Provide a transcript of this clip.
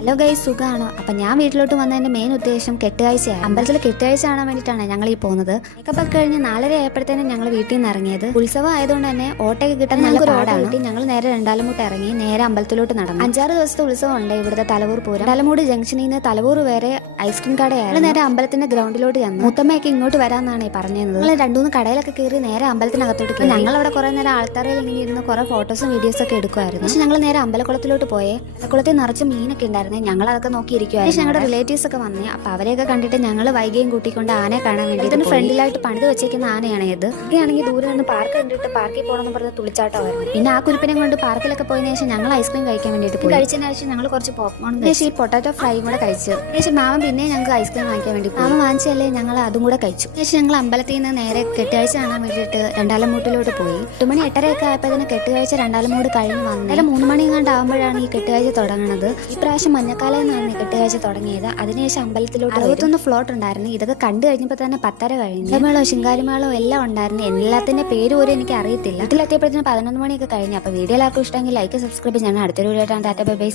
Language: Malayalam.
ഹലോ ഗൈസ്, സുഖമാണോ? അപ്പം ഞാൻ വീട്ടിലോട്ട് വന്നതിൻ്റെ മെയിൻ ഉദ്ദേശം കെട്ടുകാഴ്ചയാണ്. അമ്പലത്തിൽ കെട്ടുകാഴ്ച കാണാൻ വേണ്ടിയിട്ടാണ് ഞങ്ങൾ ഈ പോകുന്നത്. മേക്കപ്പ് ഒക്കെ കഴിഞ്ഞ് 4:30 ആയപ്പോഴത്തേനും ഞങ്ങൾ വീട്ടിൽ നിന്ന് ഇറങ്ങിയത്. ഉത്സവം ആയതുകൊണ്ട് തന്നെ ഓട്ടോയ്ക്ക് കിട്ടാൻ നല്ല പാടാണ്. ഞങ്ങൾ നേരെ രണ്ടാലുമൂട്ട് ഇറങ്ങി നേരെ അമ്പലത്തിലോട്ട് നടന്നു. 5-6 ദിവസത്തെ ഉത്സവം ഉണ്ട് ഇവിടുത്തെ തലവൂർ പൂരം. രണ്ടാലമൂട് ജംഗ്ഷനിൽ നിന്ന് തലവൂർ വരെ ഐസ്ക്രീം കടയായിരുന്നു. നേരെ അമ്പലത്തിന്റെ ഗ്രൗണ്ടിലോട്ട് ചെന്നു. മുത്തമ്മയൊക്കെ ഇങ്ങോട്ട് വരാമെന്നാണ് പറഞ്ഞത്. ഞങ്ങൾ 2-3 കടയിലൊക്കെ കയറി നേരെ അമ്പലത്തിനകത്തോട്ട് കയറി. ഞങ്ങൾ അവിടെ കുറെ നേരം ആൾക്കാരിൽ ഇങ്ങനെ ഇരുന്ന് കുറെ ഫോട്ടോസും വീഡിയോസും ഒക്കെ എടുക്കുമായിരുന്നു. പക്ഷെ ഞങ്ങൾ നേരെ അമ്പലക്കുളത്തിലോട്ട് പോയേ. അമ്പലക്കുളത്തിൽ നിറച്ച് മീനൊക്കെ ഉണ്ടായിരുന്നു. ഞങ്ങൾ അതൊക്കെ നോക്കിയിരിക്കുവായിരുന്നു. ഞങ്ങളുടെ റിലേറ്റീവ്സ് ഒക്കെ വന്നേ. അപ്പൊ അവരെയൊക്കെ കണ്ടിട്ട് ഞങ്ങൾ വൈകിയും കൂട്ടിക്കൊണ്ട് ആനയെ കാണാൻ വേണ്ടി ഇതിന് ഫ്രണ്ടിലായിട്ട് പണിത് വെച്ചേക്കുന്ന ആനയാണ് ഇത്. ഇതൊക്കെയാണെങ്കിൽ ദൂരെ നിന്ന് പാർക്ക് കണ്ടിട്ട് പാർക്കിൽ പോകണമെന്ന് പറഞ്ഞ് തുളിച്ചാട്ടമായിരുന്നു. പിന്നെ ആ കുരിപ്പിനെ കൊണ്ട് പാർക്കിലൊക്കെ പോയതിനു ശേഷം ഞങ്ങൾ ഐസ്ക്രീം കഴിക്കാൻ വേണ്ടിയിട്ട് പോയി. കഴിച്ചതിന് ശേഷം ഞങ്ങൾ കുറച്ച് പോപ്കോൺ കഴിച്ചു. ഈ പൊട്ടാറ്റോ ഫ്രൈയും കൂടെ കഴിച്ചു. ശേഷം മാമൻ പിന്നെ ഞങ്ങൾക്ക് ഐസ്ക്രീം വാങ്ങിക്കാൻ വേണ്ടി മാമൻ വാങ്ങിച്ചല്ലേ ഞങ്ങൾ അതും കൂടെ കഴിച്ചു. ശേഷം ഞങ്ങൾ അമ്പലത്തിൽ നിന്ന് നേരെ കെട്ടുകാഴ്ച കാണാൻ വേണ്ടിയിട്ട് രണ്ടാലമൂട്ടിലോട്ട് പോയി. 8 മണി 8:30 ഒക്കെ ആയപ്പോൾ കെട്ടുകാഴ്ച രണ്ടാലമൂട് കഴിഞ്ഞ് വന്നു. നേരെ 3 മണി എങ്ങാണ്ട് ആകുമ്പോഴാണ് ഈ കെട്ടുകാഴ്ച തുടങ്ങുന്നത്. ഈ പ്രാവശ്യം മഞ്ഞക്കാലം എന്നാണ് കെട്ടുകാഴ്ച തുടങ്ങിയത്. അതിനുശേഷം അമ്പലത്തിലോട്ട് 61 ഫ്ലോട്ട് ഉണ്ടായിരുന്നു. ഇതൊക്കെ കണ്ടു കഴിഞ്ഞപ്പോൾ തന്നെ 10:30 കഴിഞ്ഞു. മേളോ ശിങ്കാരിമേളോ എല്ലാം ഉണ്ടായിരുന്നു. എല്ലാത്തിന്റെ പേര് പോലും എനിക്ക് അറിയത്തില്ല. വീട്ടിലെത്തിയപ്പോഴത്തേനും 11 മണിയൊക്കെ കഴിഞ്ഞു. അപ്പോൾ വീഡിയോ എല്ലാവർക്കും ഇഷ്ടമെങ്കിൽ ലൈക്ക്, സബ്സ്ക്രൈബ് ചെയ്യണം. അടുത്തൊരു വീഡിയോ ആയിട്ട് ടാറ്റ ബൈ ബൈ.